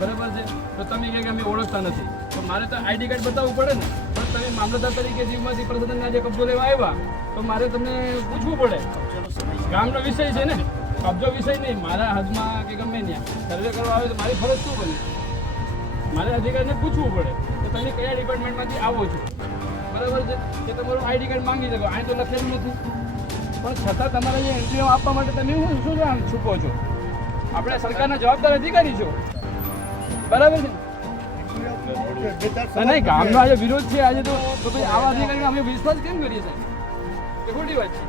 બરાબર છે. તો તમે કહે કે અમે ઓળખતા નથી, તો મારે તો આઈડી કાર્ડ બતાવવું પડે ને. પણ તમે મામલતદાર તરીકે જીવમાંથી પ્રસાદનના જે કબજો લેવા આવ્યા, તો મારે તમને પૂછવું પડે. ગામનો વિષય છે ને, કબજો વિષય નહીં. મારા હાથમાં કે ગમે ત્યાં સર્વે કરવા આવે તો મારી ફરજ શું બને? મારે અધિકારીને પૂછવું પડે કે તમે કયા ડિપાર્ટમેન્ટમાંથી આવો છો. બરાબર છે કે તમારું આઈડી કાર્ડ માંગી શકો, અહીં તો લખેલું નથી. પણ છતાં તમારે જે એન્ટ્રીઓ આપવા માટે તમે શું આમ છૂપો છો? આપણે સરકારના જવાબદાર અધિકારી છો. બરાબર છે. નહીં, ગામનો આજે વિરોધ છે આજે, તો ભાઈ આવા અધિકારીને અમે વિશ્વાસ કેમ કરીએ સાહેબ? એ ખોટી વાત છે.